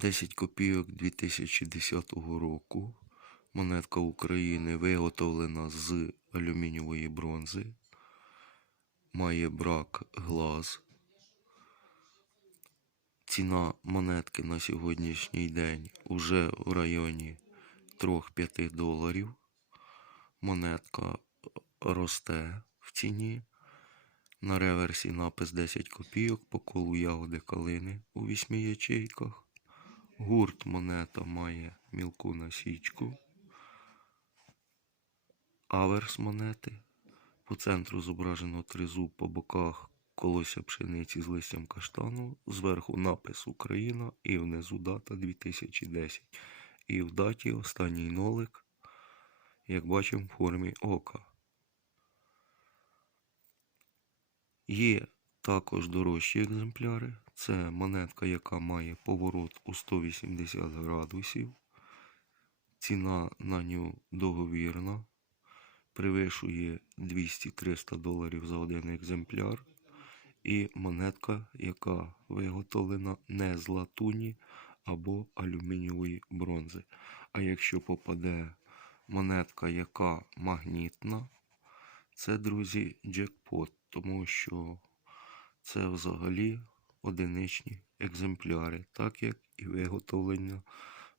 10 копійок 2010 року. Монетка України виготовлена з алюмінієвої бронзи. Має брак глаз. Ціна монетки на сьогоднішній день уже в районі 3-5 доларів. Монетка росте в ціні. На реверсі напис 10 копійок по колу ягоди калини у 8 ячейках. Гурт монета має мілку насічку. Аверс монети. По центру зображено тризуб, по боках колося пшениці з листям каштану. Зверху напис Україна і внизу дата 2010. І в даті останній нолик, як бачимо, в формі ока. Є також дорожчі екземпляри. Це монетка, яка має поворот у 180 градусів. Ціна на нього договірна. Привишує 200-300 доларів за один екземпляр. І монетка, яка виготовлена не з латуні або алюмінієвої бронзи. А якщо попаде монетка, яка магнітна, це, друзі, джекпот, тому що це взагалі одиничні екземпляри, так як і виготовлення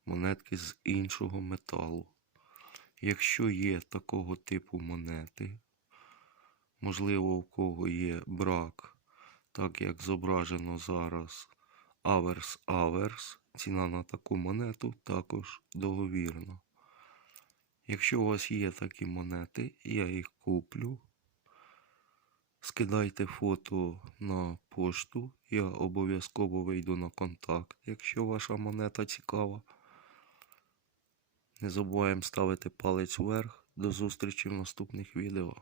монетки з іншого металу. Якщо є такого типу монети, можливо, у кого є брак, так як зображено зараз аверс аверс, ціна на таку монету також договірна. Якщо у вас є такі монети, я їх куплю. Скидайте фото на пошту, я обов'язково вийду на контакт, якщо ваша монета цікава. Не забуваємо ставити палець вверх. До зустрічі в наступних відео.